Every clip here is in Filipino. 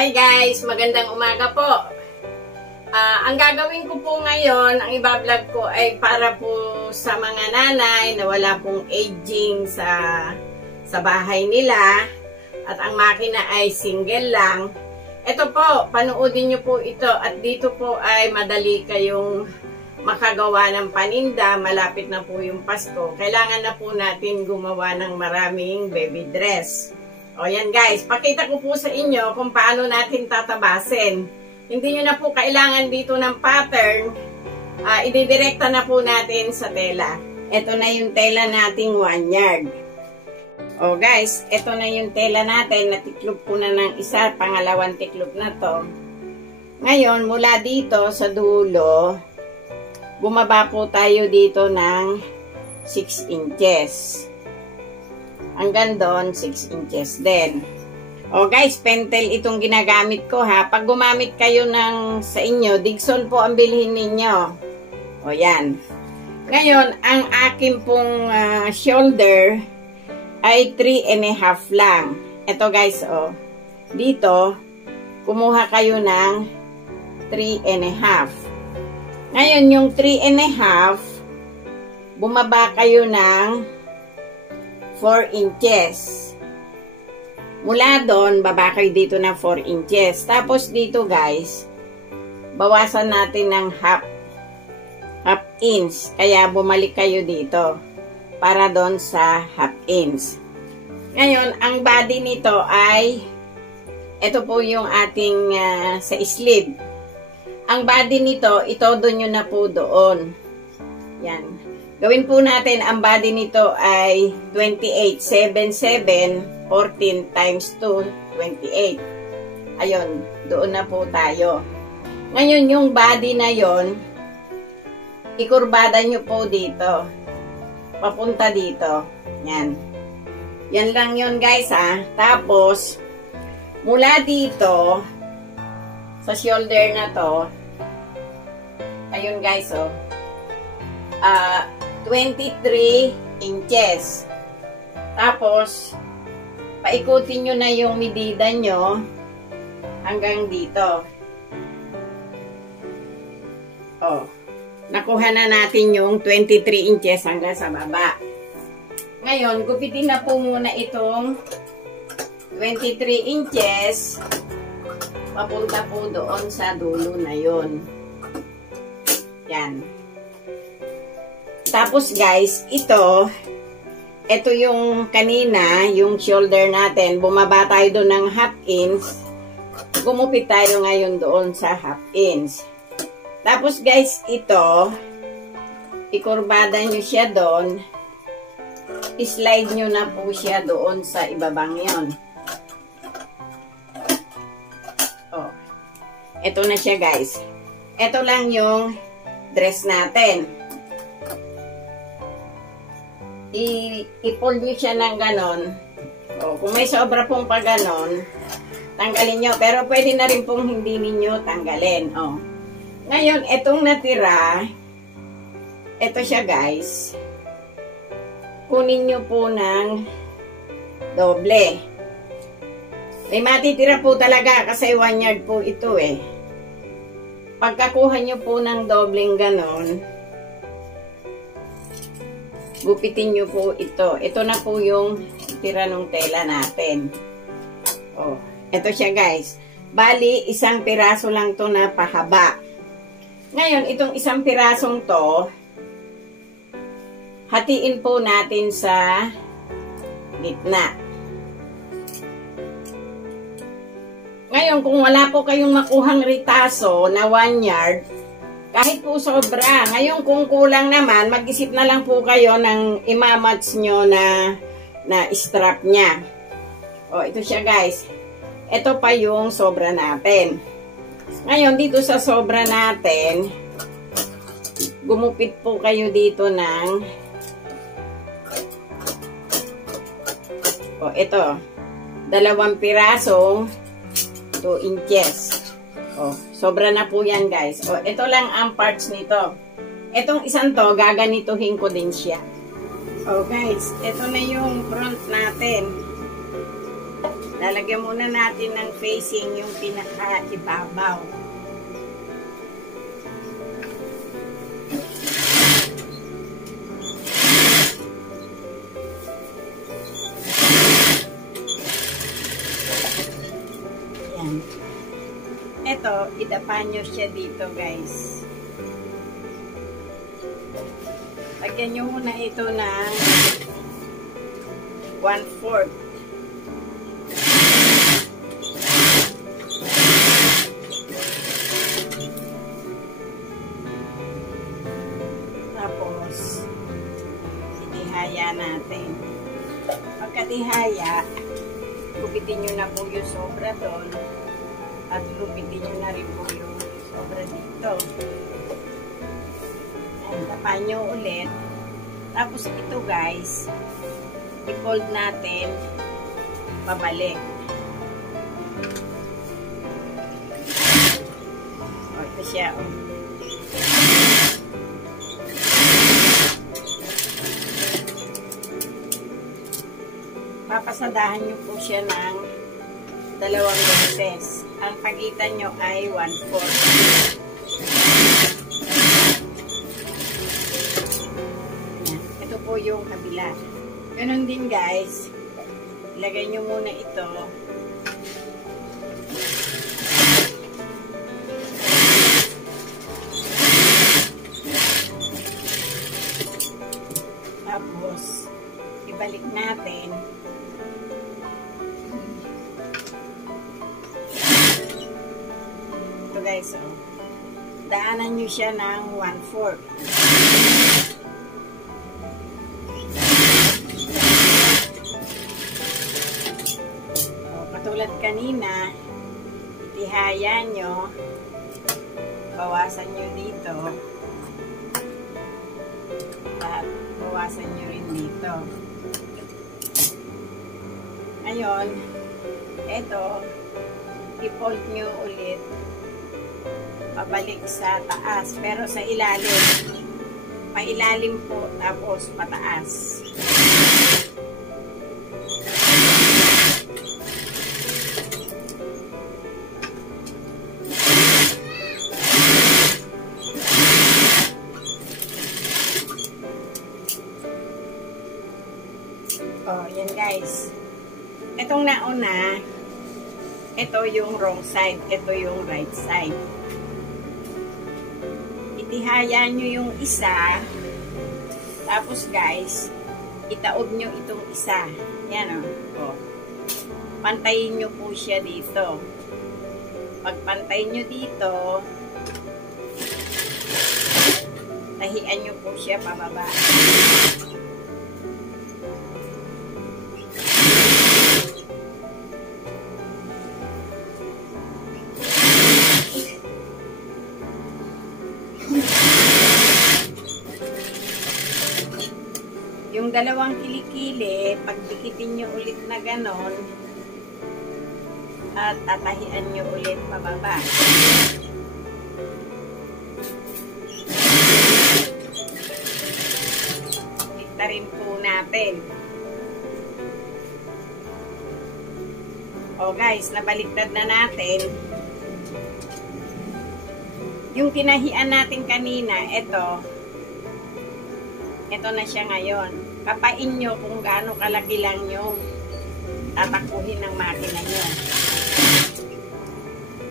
Hi guys! Magandang umaga po. Ang gagawin ko po ngayon, ang ibablog ko ay para po sa mga nanay na wala pong aging sa bahay nila at ang makina ay single lang. Ito po, panoodin nyo po ito at dito po ay madali kayong makagawa ng paninda. Malapit na po yung Pasko. Kailangan na po natin gumawa ng maraming baby dress. O yan guys, pakita ko po sa inyo kung paano natin tatabasin. Hindi nyo na po kailangan dito ng pattern. Ididirekta na po natin sa tela. Ito na yung tela nating 1 yard. O guys, ito na yung tela natin. Natiklop ko na ng isa, pangalawang tiklop na to. Ngayon, mula dito sa dulo, bumaba po tayo dito ng 6 inches. Hanggang doon, 6 inches din. O guys, pentel itong ginagamit ko ha. Pag gumamit kayo sa inyo, Dixon po ang bilhin ninyo. O yan. Ngayon, ang akin pong shoulder ay 3.5 lang. Ito guys, o. Dito, kumuha kayo ng 3.5. Ngayon, yung 3.5, bumaba kayo ng 4 inches. Mula doon, baba kayo dito ng 4 inches. Tapos dito guys, bawasan natin ng half inch. Kaya bumalik kayo dito para doon sa half inch. Ngayon, ang body nito ay ito po yung ating sa sleeve. Ang body nito, itodo nyo na po doon. Yan. Gawin po natin, ang body nito ay 28, 7, 14 times 2, 28. Ayun, doon na po tayo. Ngayon, yung body na yon, ikurbada nyo po dito. Papunta dito. Yan. Yan lang yun guys ha. Tapos, mula dito, sa shoulder na to, ayun guys oh, 23 inches. Tapos, paikutin nyo na yung medida nyo hanggang dito. Oh, nakuha na natin yung 23 inches hanggang sa baba. Ngayon, gupitin na po muna itong 23 inches papunta po doon sa dulo na yon. Yan. Tapos guys, ito yung kanina, yung shoulder natin, bumaba tayo doon ng half inch. Gumupit tayo ngayon doon sa half inch. Tapos guys, ito, ikurbada nyo siya doon. I-slide nyo na po siya doon sa ibabang yon. Oh, ito na siya guys. Ito lang yung dress natin. I-pull nyo siya ng ganon. O, kung may sobra pong pa ganon, tanggalin nyo. Pero pwede na rin pong hindi ninyo tanggalin. O. Ngayon, etong natira, eto siya guys. Kunin nyo po ng doble. May matitira po talaga kasi 1 yard po ito eh. Pagkakuha nyo po ng dobleng ganon, gupitin nyo po ito. Ito na po yung tira ng tela natin. Oh, ito siya guys. Bali, isang piraso lang to na pahaba. Ngayon, itong isang pirasong to, hatiin po natin sa gitna. Ngayon, kung wala po kayong makuhang ritaso na 1 yard, kahit po sobra. Ngayon, kung kulang naman, mag-isip na lang po kayo ng imamats nyo na strap niya. O, ito siya guys. Ito pa yung sobra natin. Ngayon, dito sa sobra natin, gumupit po kayo dito ng o, ito. 2 pirasong 2 inches. O, sobra na po yan guys. O, ito lang ang parts nito. Itong isang to, gaganituhin ko din siya. O guys, ito na yung front natin. Lalagyan muna natin ng facing yung pinaka-ibabaw. Yan. Ito, idapa nyo siya dito, guys. Lagyan nyo muna ito ng 1/4. Tapos, itihaya natin. Pagkatihaya, gupitin nyo na po yung sobra doon. At gupitin nyo na rin po yung sobra dito. Ayan, tapan nyo ulit. Tapos ito guys, i-fold natin pabalik. O, ito siya. O. Papasadahan nyo po siya ng 2 beses. Ang pagitan nyo ay 1/4. Ito po yung kabila. Ganon din guys. Ilagay nyo muna ito. Tapos, ibalik natin. Guys, oh. Daanan nyo siya ng 1/4. Oh, katulad kanina, itihaya nyo, bawasan nyo dito, at bawasan nyo rin dito. Ngayon, eto, i-fold nyo ulit pabalik sa taas, pero sa ilalim, pailalim po, tapos pataas. Oh, yan guys. Itong nauna, ito yung wrong side, ito yung right side. Itihaya nyo yung isa, tapos guys, itaob nyo itong isa. Yan o. Pantayin nyo po siya dito. Pagpantay nyo dito, tahian nyo po siya pababa. Yung dalawang kilikili, pagdikitin nyo ulit na ganon, at tatahian nyo ulit pababa. Dikta rin po natin. O guys, nabaliktad na natin. Yung tinahian natin kanina, ito na siya ngayon. Kapain nyo kung gaano kalaki lang yung tatakbuhin ng makina nyo.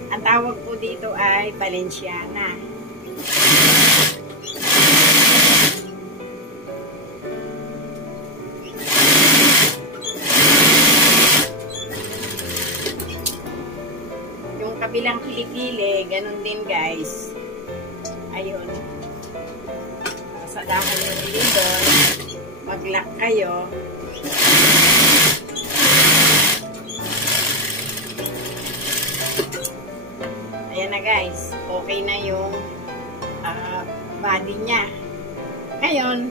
Ang tawag po dito ay Valenciana. Yung kabilang kilikili, ganun din guys. Ayun. Pasadahan nyo ulit doon. Mag-lock kayo. Ayan na guys. Okay na yung body niya. Ngayon,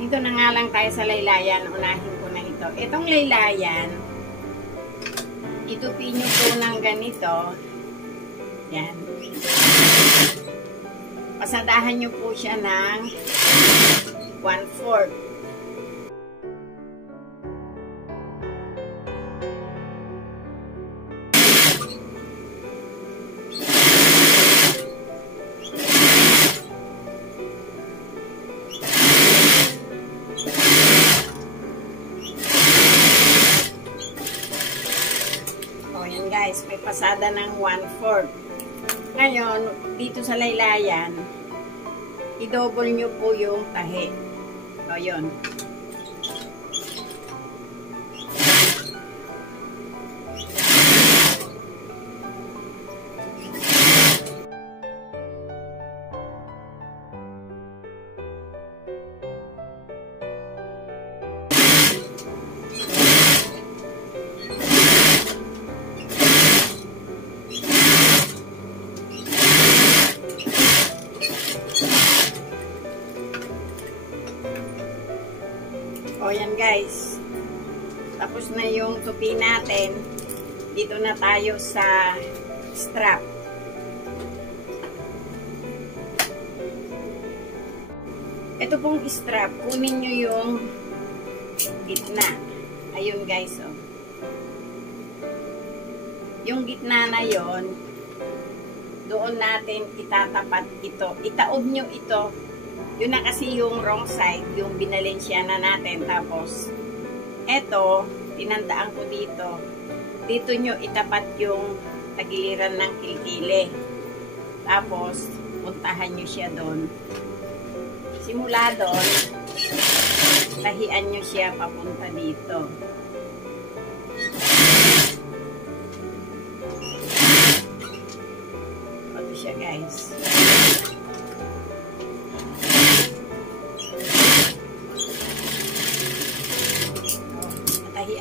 dito na nga lang tayo sa laylayan. Unahin ko na ito. Itong laylayan, itupin nyo po ng ganito. Yan. Pasadahan nyo po siya ng 1/4. pasada ng 1/4. Ngayon, dito sa laylayan, i-double nyo po yung tahi. O, yun. O yan guys, tapos na yung tupi natin. Dito na tayo sa strap. Ito pong strap, kunin nyo yung gitna. Ayun guys, oh. Yung gitna na yon, doon natin itatapat ito. Itaob nyo ito. Yun na kasi yung wrong side, yung binalensya na natin. Tapos, eto, tinandaan ko dito. Dito nyo itapat yung tagiliran ng kilikili. Tapos, puntahan nyo siya doon. Simula doon, tahian nyo siya papunta dito. Ito siya guys.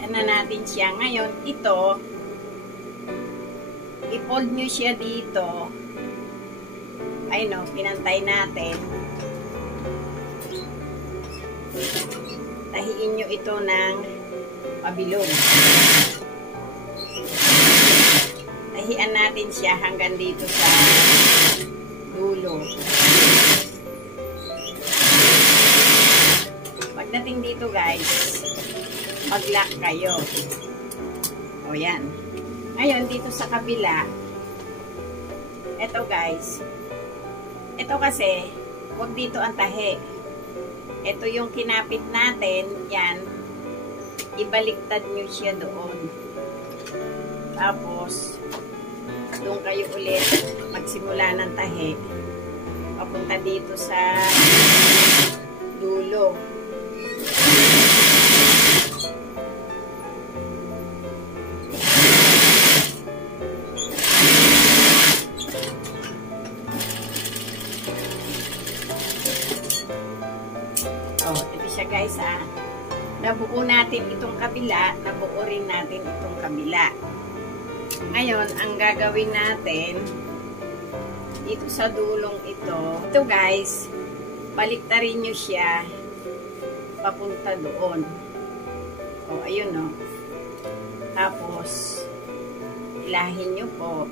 Na natin siya. Ngayon, ito, i-fold nyo siya dito. Ay no, pinantay natin. Tahiin nyo ito ng pabilog. Tahian natin siya hanggang dito sa dulo. Pagdating dito guys, mag-lock kayo. O yan. Ngayon, dito sa kabila, eto guys, ito kasi, huwag dito ang tahi. Ito yung kinapit natin, yan, ibaliktad nyo siya doon. Tapos, doon kayo ulit magsimula ng tahi. Papunta dito sa dulo. Guys, nabuo natin itong kabila, nabuo rin natin itong kabila. Ngayon, ang gagawin natin dito sa dulong ito guys, baliktarin nyo siya papunta doon. O, ayun o. Tapos, ilahin nyo po.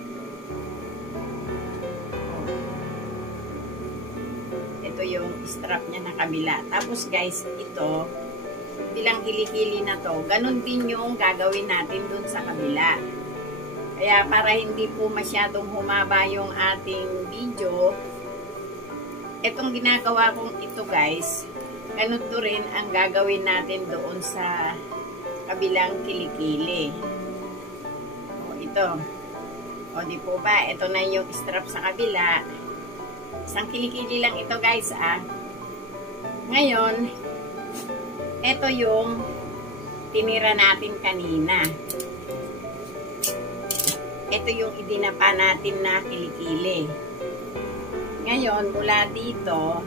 Ito yung strap niya na kabila. Tapos guys, ito, bilang kilikili na to, ganun din yung gagawin natin dun sa kabila. Kaya para hindi po masyadong humaba yung ating video, itong ginagawa kong ito guys, ganun to rin ang gagawin natin doon sa kabilang kilikili. O, ito. O, di po ba? Ito na yung strap sa kabila. Isang kilikili lang ito guys Ngayon, ito yung tinira natin kanina. Ito yung idinapa natin na kilikili. Ngayon, mula dito,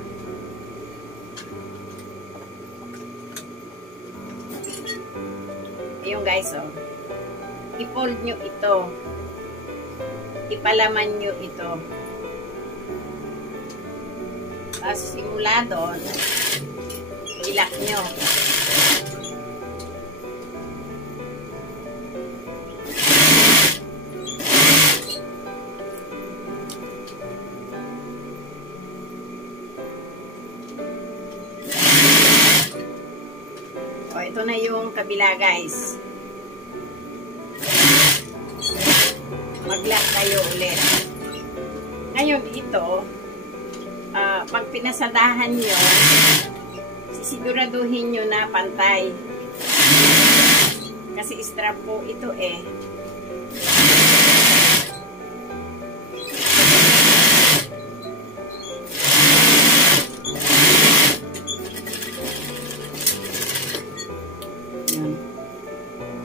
ayun guys i-fold nyo ito. Ipalaman nyo ito. Tapos simula doon, ilak nyo. O, ito na yung kabila guys. Mag-lock kayo ulit. Ngayon ito, pag pinasadahan nyo, sisiguraduhin nyo na pantay. Kasi strap po ito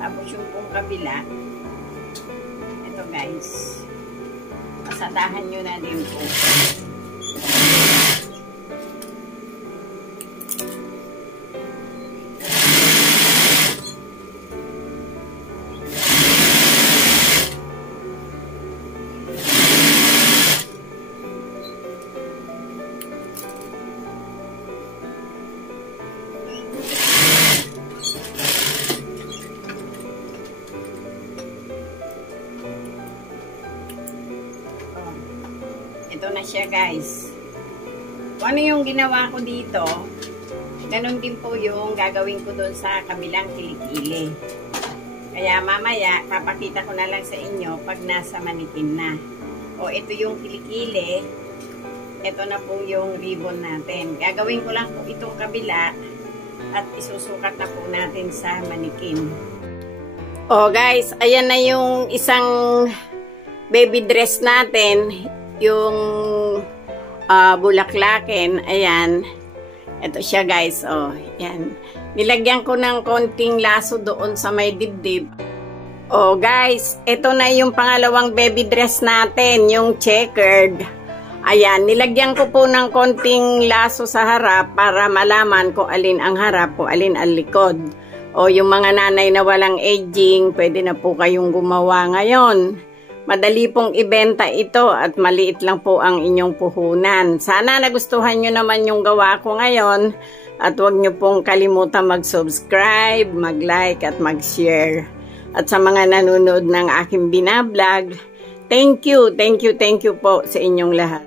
Tapos yung pong kabila, ito guys, pasadahan nyo na din po. Ito na siya guys. Kung ano yung ginawa ko dito, ganun din po yung gagawin ko doon sa kabilang kilikili. Kaya mamaya, papakita ko na lang sa inyo pag nasa manikin na. O ito yung kilikili. Ito na po yung ribbon natin. Gagawin ko lang po itong kabila at isusukat na po natin sa manikin. O guys, ayan na yung isang baby dress natin. Yung bulaklakin, ayan. Ito siya guys, oh, ayan. Nilagyan ko ng konting laso doon sa may dibdib. Oh guys, ito na yung pangalawang baby dress natin, yung checkered. Ayan, nilagyan ko po ng konting laso sa harap para malaman kung alin ang harap, kung alin ang likod. O yung mga nanay na walang aging, pwede na po kayong gumawa ngayon. Madali pong ibenta ito at maliit lang po ang inyong puhunan. Sana nagustuhan nyo naman yung gawa ko ngayon at huwag nyo pong kalimutan mag-subscribe, mag-like at mag-share. At sa mga nanonood ng aking binablog, thank you po sa inyong lahat.